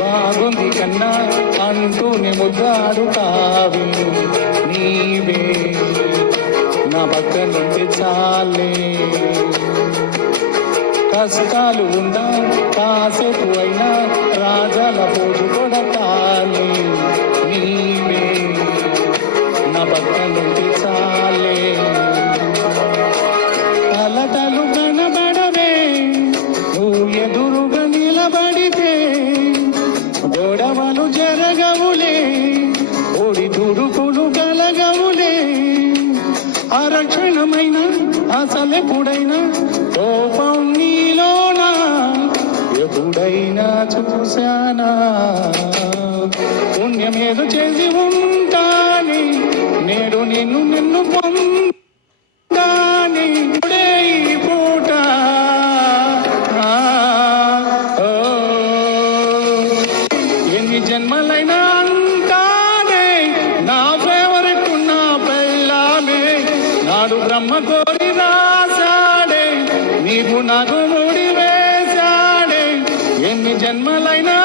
బాగుంది కన్నా అంటూనే ముద్దాడుతావి నీవే నా పక్క నుండి చాలే కష్టాలు ఉన్నా కాసేపు అయినా రాజాల పోటు కొడతాలే నీవే నా పక్క నుండి చాలే అలటలు కనబడవే నువ్వు ఎదురుగా నిలబడితే గొడవలు జరగవులే ఓడి దుడుకులు కలగవులే ఆరక్షణమైన అసలెప్పుడైనా కోపం నీలోనా ఎప్పుడైనా చూశానా పుణ్యమేదో చేసి ఉంటాని నేడు నిన్ను పొందాని ఈ పూట ఎన్ని జన్మలైనా అంటానే నా ఫేవరెట్ ఉన్న పెళ్ళామే నాడు బ్రహ్మ కోరి రాశాడే నీకు నాకు ముడి వేశాడే ఎన్ని జన్మలైనా